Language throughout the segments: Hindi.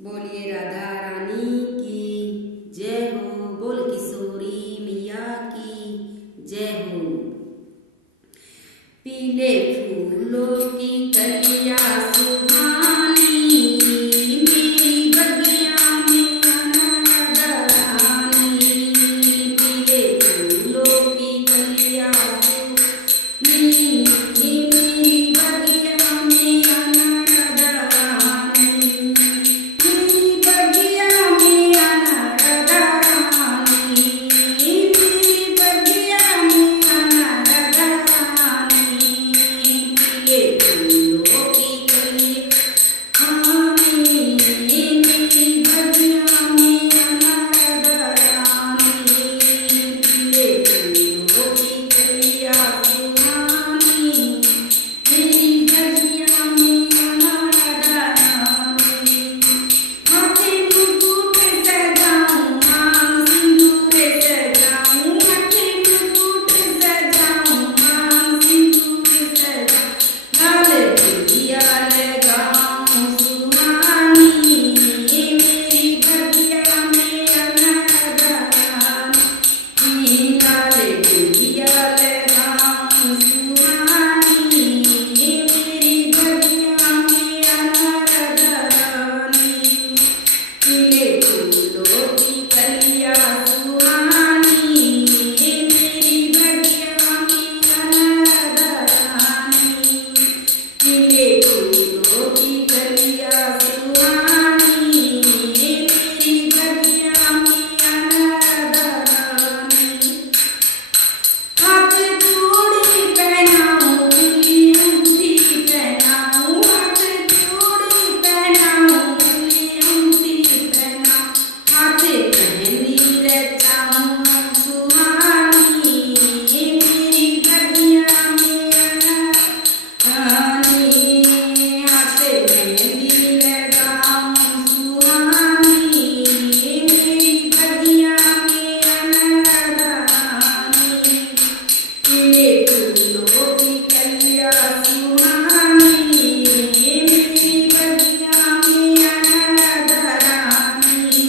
बोलिए राधा रानी की जय हो। बोल किशोरी मैया की जय हो। पीले फूलों की कलियां सुहानी, मेरी बगिया में आना रानी। पीले फूलों की कलियां सुहानी, मेरी बगिया में आना रानी। मेरी बगिया में आना रानी, मेरी बगिया में आना रानी। पीले फूलों की कलियां सुहानी, मेरी बगिया में आना रानी। पीले फूलों की कलियां सुहानी, मेरी बगिया में आना रानी। माथे मुकुट सजाऊं, मांग सिंदूर सजाऊं, माथे मुकुट सजाऊं, मांग सिंदूर सजाऊं। लाल बिंदिया लगाऊं सुहानी, मेरी बगिया में आना रानी। लाल बिंदिया लगाऊं सुहानी, मेरी बगिया में आना रानी। पीले फूलों की कलियां सुहानी, मेरी बगिया में आना रानी। पीले फूलों की कलियां सुहानी, मेरी बगिया में आना रानी। हाथ चूड़ी पहनाऊं, उंगली अंगूठी पहनाऊं, हाथ चूड़ी पहनाऊं, उंगली अंगूठी पहनाऊं। हाथ मेहंदी रचाऊं सुहानी, मेरी बगिया में आना रानी। हाथ मेहंदी लगाऊं सुहानी, मेरी बगिया में आना रानी। पीले फूलों की कलियां सुहानी, मेरी बगिया में आना रानी।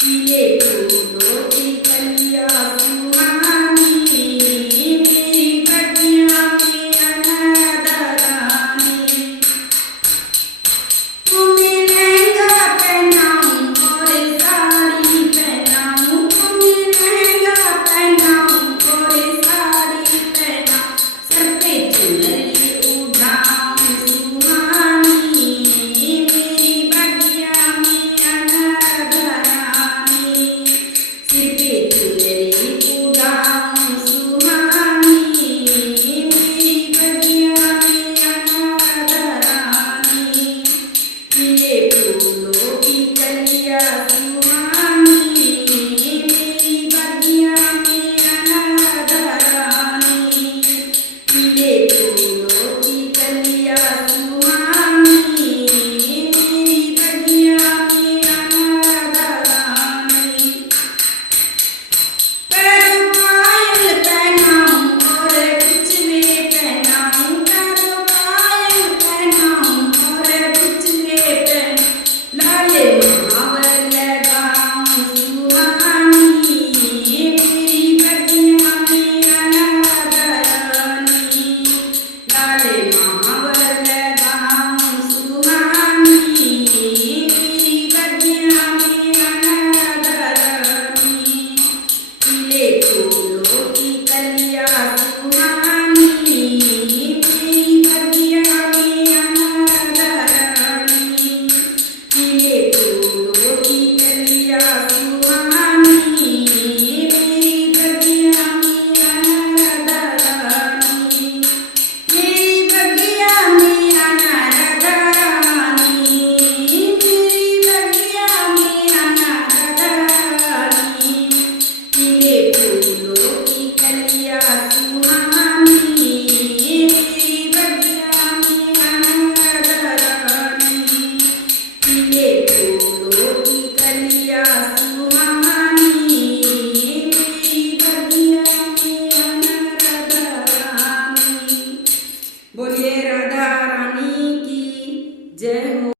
पीले फूलों की कलियां सुहानी, मेरी बगिया में आना रानी। तुम्हें लहंगा पहनाऊं और साड़ी पहनाऊं, तुम्हें लहंगा पहनाऊं और साड़ी पहनाऊं। सर पे चुनरी उठाऊं सुहानी, मेरी बगिया में आना रानी। सिर पे चुनरी उठाऊं सुहानी, मेरी बगिया में आना रानी। पीले फूलों